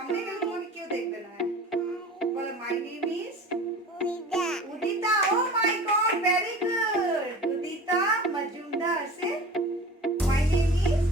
सामने के लोगों ने क्यों देख लेना है? बोलो my name is Udita. Oh my God, very good. Udita Majumdar से my name is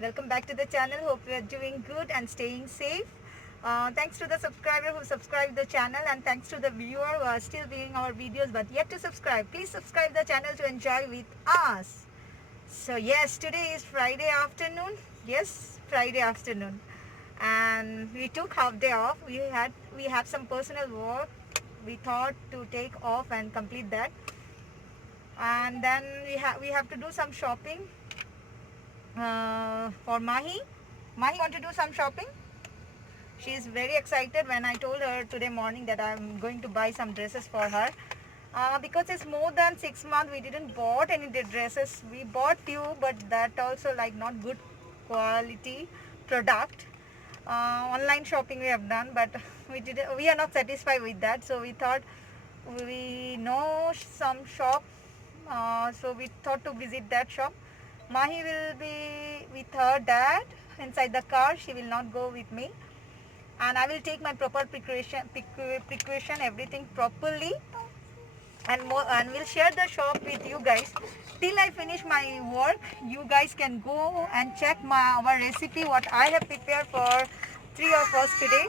Welcome back to the channel. Hope you are doing good and staying safe. Thanks to the subscriber who subscribed the channel, and thanks to the viewer who are still viewing our videos but yet to subscribe. Please subscribe the channel to enjoy with us. So yes, today is Friday afternoon. Yes, Friday afternoon, and we took half day off. We have some personal work. We thought to take off and complete that, and then we have to do some shopping for Mahi. Mahi want to do some shopping. She is very excited when I told her today morning that I'm going to buy some dresses for her. Because it's more than 6 months we didn't bought any dresses. We bought few, but that also like not good quality product. Online shopping we have done, but we are not satisfied with that. So we thought we know some shop. So we thought to visit that shop. Mahi will be with her dad inside the car. She will not go with me, and I will take my proper precaution everything properly, and we'll share the shop with you guys. Till I finish my work, you guys can go and check our recipe what I have prepared for 3 of us today.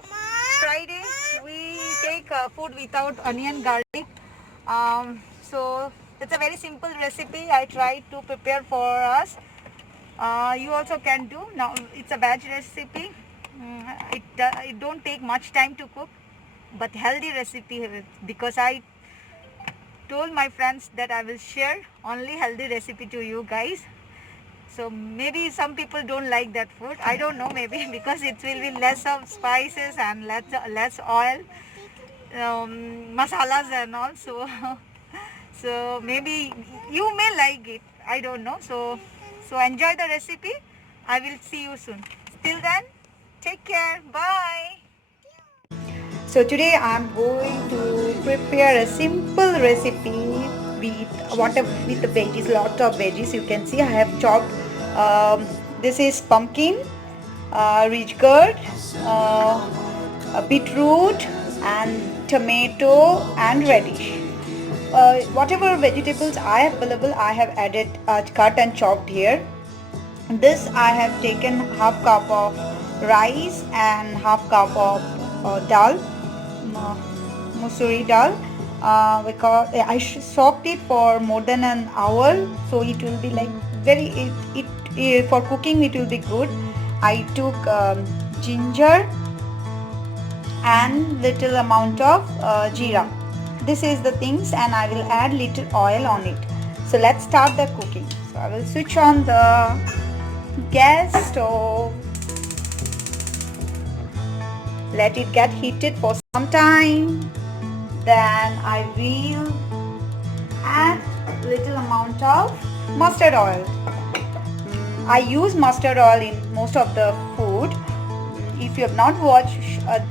Friday we take food without onion garlic. So it's a very simple recipe I tried to prepare for us. You also can do. Now it's a veg recipe. It don't take much time to cook, but healthy recipe, because I told my friends that I will share only healthy recipe to you guys. So maybe some people don't like that food. I don't know, maybe because it will be less of spices and less oil, masalas and all. So maybe you may like it. I don't know. So enjoy the recipe. I will see you soon. Till then, take care. Bye. So today I'm going to prepare a simple recipe with the veggies, lot of veggies. You can see I have chopped. This is pumpkin, ridge gourd, beetroot, and tomato and radish. Whatever vegetables I have available, I have added, cut and chopped here. This I have taken half cup of rice and half cup of dal, musuri dal, because I soaked it for more than an hour, so it will be like very for cooking it will be good. I took ginger and little amount of jeera. This is the things, and I will add little oil on it. So let's start the cooking. So I will switch on the gas stove. Let it get heated for some time. Then I will add little amount of mustard oil. I use mustard oil in most of the food. If you have not watched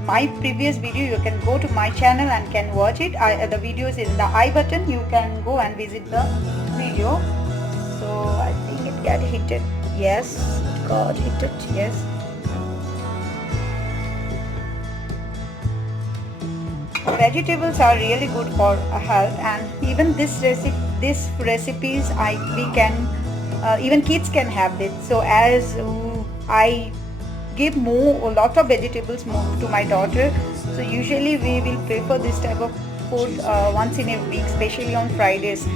my previous video, you can go to my channel and can watch it. The video is in the I button. You can go and visit the video. So I think it got heated. Yes, it got heated. Yes. Vegetables are really good for health, and even these recipes we can even kids can have this. So as I give a lot of vegetables to my daughter, so usually we will prefer this type of food once in a week, especially on Fridays,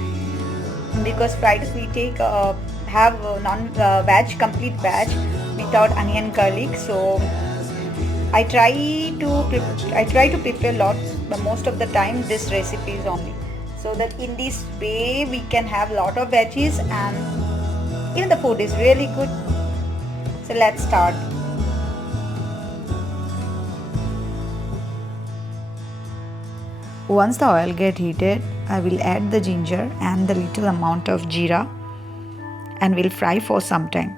because Fridays we take have complete veg without onion garlic. So I try to prepare most of the time this recipes only, so that in this way we can have lot of veggies and even the food is really good. So let's start. Once the oil get heated, I will add the ginger and the little amount of jeera and will fry for some time.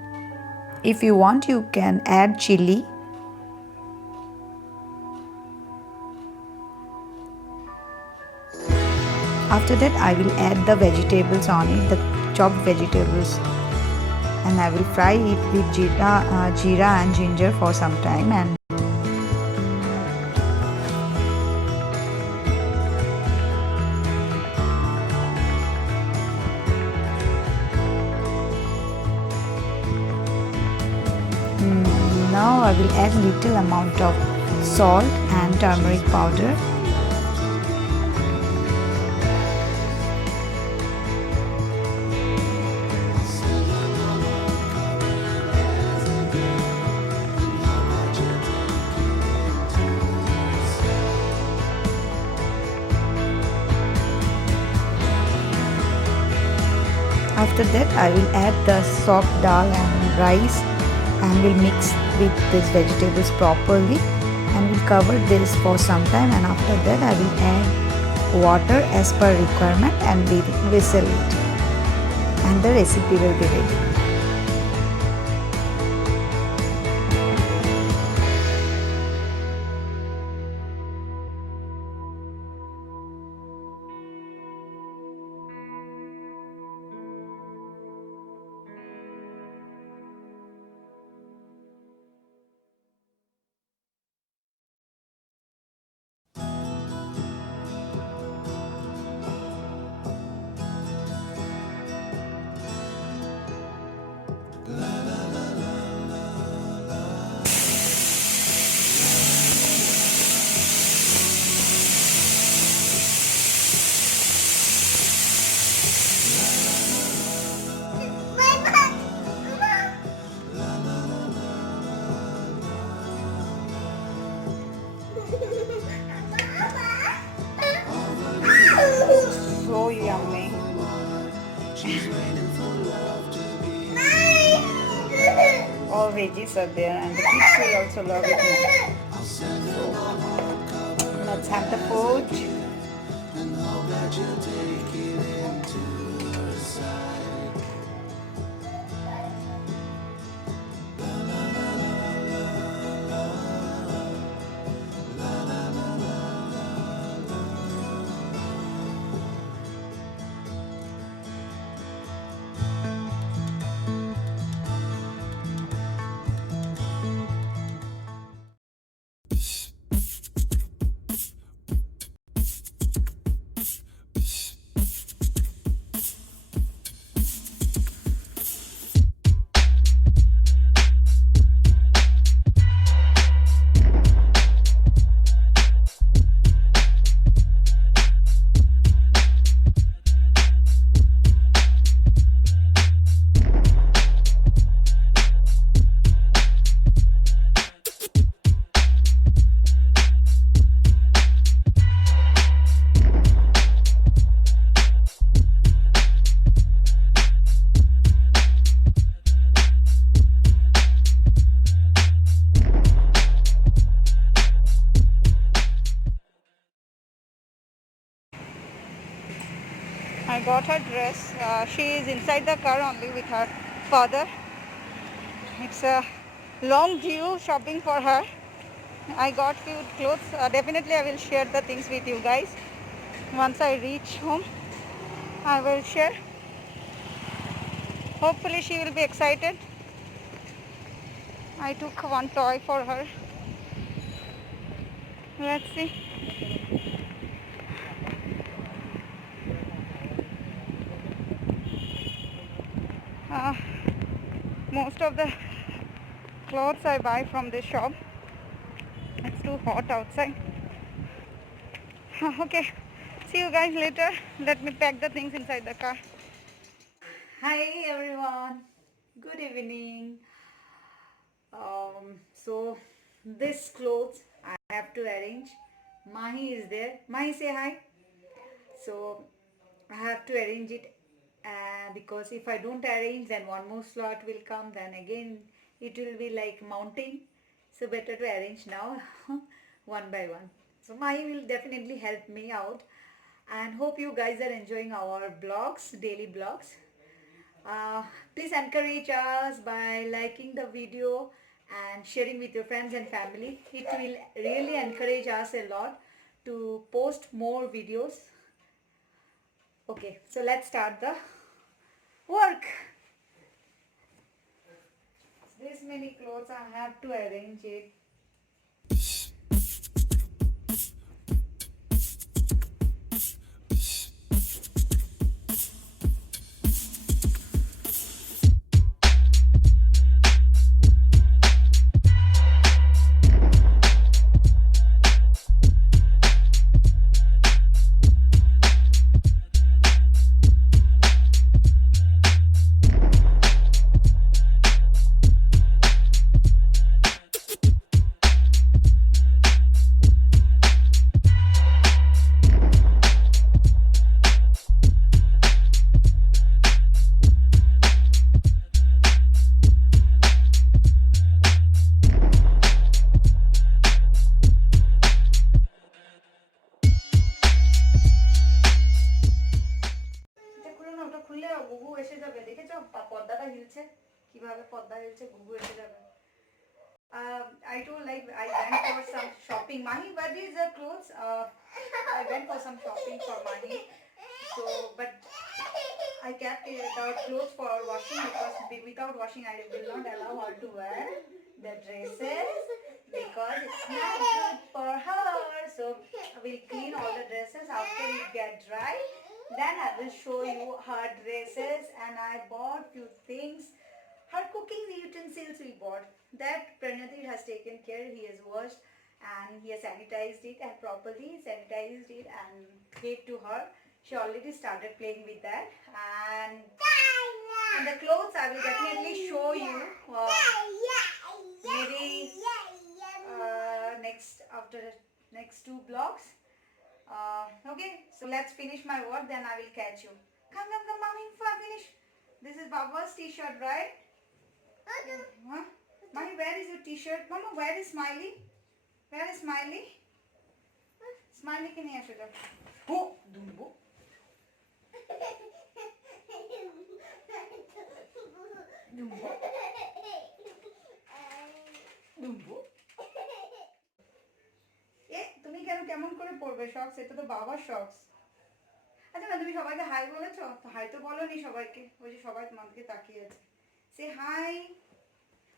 If you want, you can add chili. After that, I will add the vegetables on it, the chopped vegetables, and I will fry it with jeera and ginger for some time. And now I will add little amount of salt and turmeric powder. After that I will add the soft dal and rice and will mix with these vegetables properly, and will cover this for some time, and after that I will add water as per requirement and whistle it, and the recipe will be ready. So yummy. All veggies are there, and the kids will also love it now. So let's have the food. I got her dress. She is inside the car only with her father. It's a long due shopping for her. I got few clothes. Definitely I will share the things with you guys. Once I reach home, I will share. Hopefully she will be excited. I took one toy for her. Let's see. Most of the clothes I buy from this shop. It's too hot outside. Okay, see you guys later. Let me pack the things inside the car. Hi everyone, good evening. So this clothes I have to arrange. Mahi is there. Mahi, say hi. So I have to arrange it because if I don't arrange, then one more slot will come, then again it will be like mounting. So better to arrange now one by one. So Mahi will definitely help me out, and hope you guys are enjoying our blogs, daily blogs. Please encourage us by liking the video and sharing with your friends and family. It will really encourage us a lot to post more videos. Okay, so let's start the work. This many clothes, I have to arrange it. I told like I went for some shopping. Mahi, where is the clothes? I went for some shopping for Mahi. So, but I kept the clothes for washing because without washing I will not allow her to wear the dresses because it's not good for her. So we'll clean all the dresses after it get dry. Then I will show you her dresses, and I bought few things. Her cooking utensils we bought. That Pranathi has taken care. He has washed and he has sanitized it and properly sanitized it and gave to her. She already started playing with that. And the clothes I will definitely show you. Maybe next two blocks. Okay, so let's finish my work, then I will catch you. Come, mommy, finish. This is Baba's t-shirt, right? Huh? Mommy, where is your t-shirt? Mama, where is Smiley? Where is Smiley? Smiley can you show them? Oh, Dumbo. Dumbo. Dumbo. তুমি কেমন করে পড়বে শক্স? এটা তো বাবার শক্স। আচ্ছা না, তুমি সবাইকে হাই বলেছো? তো হাই তো বলোনি সবাইকে। ওই যে সবাই তোমার দিকে তাকিয়ে আছে। সে হাই।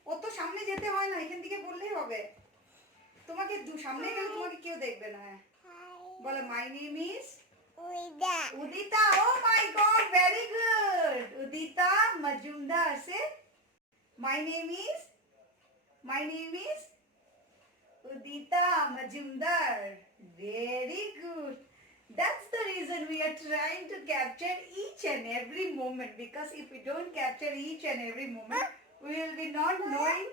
ও তো সামনে যেতে হয় না, এখান থেকে বললেই হবে। তোমাকে সামনে গেলে তোমাকে কেউ দেখবে না। বলো my name is Udita. Oh my God, very good. Udita Majumdar. Say my name is Udita Majumdar. Very good. That's the reason we are trying to capture each and every moment, because if we don't capture each and every moment, we will be not knowing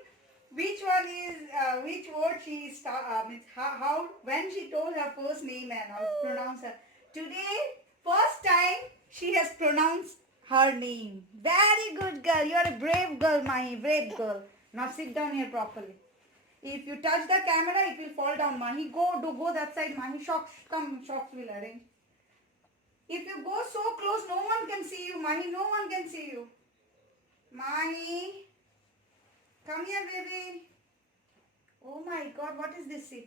which one is which word she means how when she told her first name and how to pronounce her. Today, first time she has pronounced her name. Very good girl. You are a brave girl, Mahi. Brave girl. Now sit down here properly. If you touch the camera, it will fall down. Mahi, go that side. Mahi, shocks will arrange. If you go so close, no one can see you. Mahi, no one can see you. Mahi, come here, baby. Oh my God, what is this? See?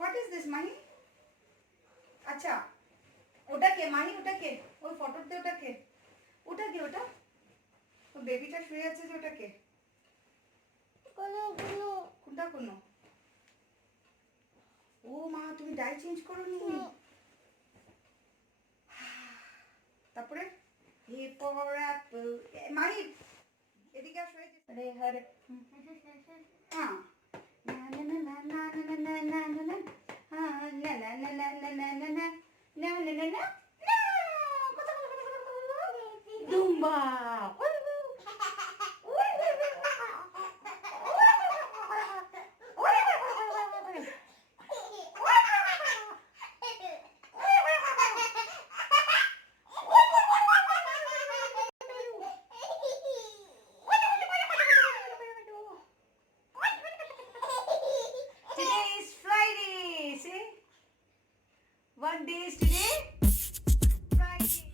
What is this, Mahi? Acha. ওটা কে মাহি? ওটা কে? ওই ফটোতে ওটা কে? ওটা কে? ওটা ও বেবিটা শুয়ে আছে যে, ওটা কে? কোনটা কোনো? ও মা, তুমি ডাই চেঞ্জ করোনি? তারপরে হি ফর অ্যাপল। মাহি এদিকে আসো। রে হরে হ্যাঁ না না না না না না না না না না হ্যাঁ না না না না না না না না no, no, no, no, no. Dumba. Today is Friday. See? What day is today? Friday.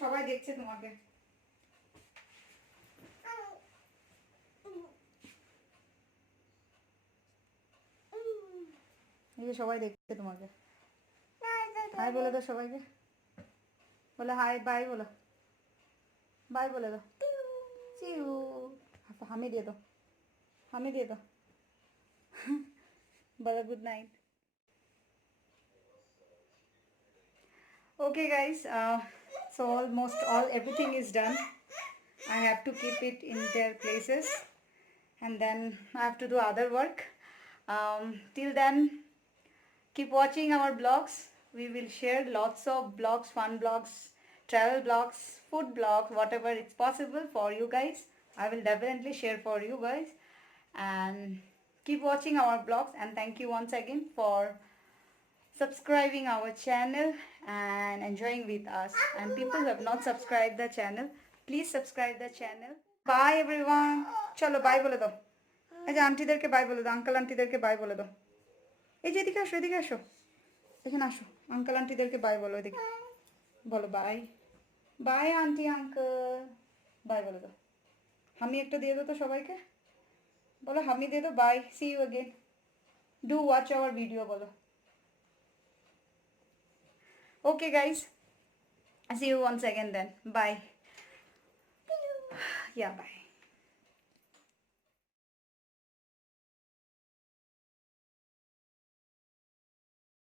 সবাই দেখছে তোমাকে। এই যে সবাই দেখছে তোমাকে। হাই বলে দাও সবাইকে, বলে হাই, বাই বলো, বাই বলে দাও। চিউ, হামি দিয়ে দাও, হামি দিয়ে দাও। বলো good night. Okay guys, so almost everything is done. I have to keep it in their places and then I have to do other work. Till then, keep watching our blogs. We will share lots of blogs, fun blogs, travel blogs, food blogs, whatever it's possible for you guys. I will definitely share for you guys. And keep watching our blogs, and thank you once again for subscribing our channel and enjoying with us. And people who have not subscribed the channel, please subscribe the channel. Bye everyone. চলো by বলে দাও। এই যে আন্টিদেরকে by বলে দাও, uncle আন্টিদেরকে by বলে দাও। এই যে এদিকে আসো, এদিকে আসো, এখানে আসো, আঙ্কেল আন্টিদেরকে বাই বলো, এদিকে বলো bye. Bye aunty uncle, bye বলে দাও। হামি একটা দিয়ে দাও তো সবাইকে, বলো হামি দিয়ে দাও। Bye, see you again, do watch our video বলো। Okay guys, see you once again then. Bye. Yeah, bye.